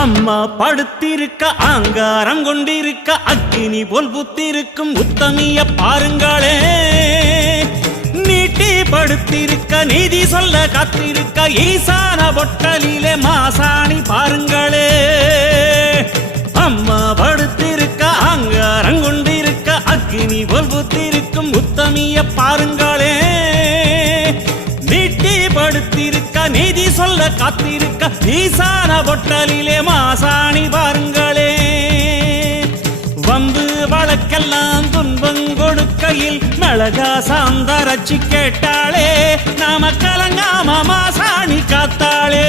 அம்மா படுத்திருக்க ஆங்காரம் கொண்டிருக்க அக்கினி போல் புத்திருக்கும் உத்தமிய பாருங்களே. நீட்டி படுத்திருக்க நீதி சொல்ல காத்திருக்க ஈசான பொட்டலிலே மாசாணி பாருங்களே. அம்மா படுத்திருக்க ஆங்காரம் கொண்டிருக்க அக்கினி போல் புத்திருக்கும் உத்தமிய பாருங்களே. நீட்டி படுத்திருக்க நீதி சொல்ல காத்திருக்க ஈசான பொட்டலிலே மாசாணி பாருங்களே. வம்பு வழக்கெல்லாம் துன்பம் கொடுக்கையில் மிளகா சாந்தரச்சி கேட்டாளே. நாம கலங்காம மாசாணி காத்தாளே.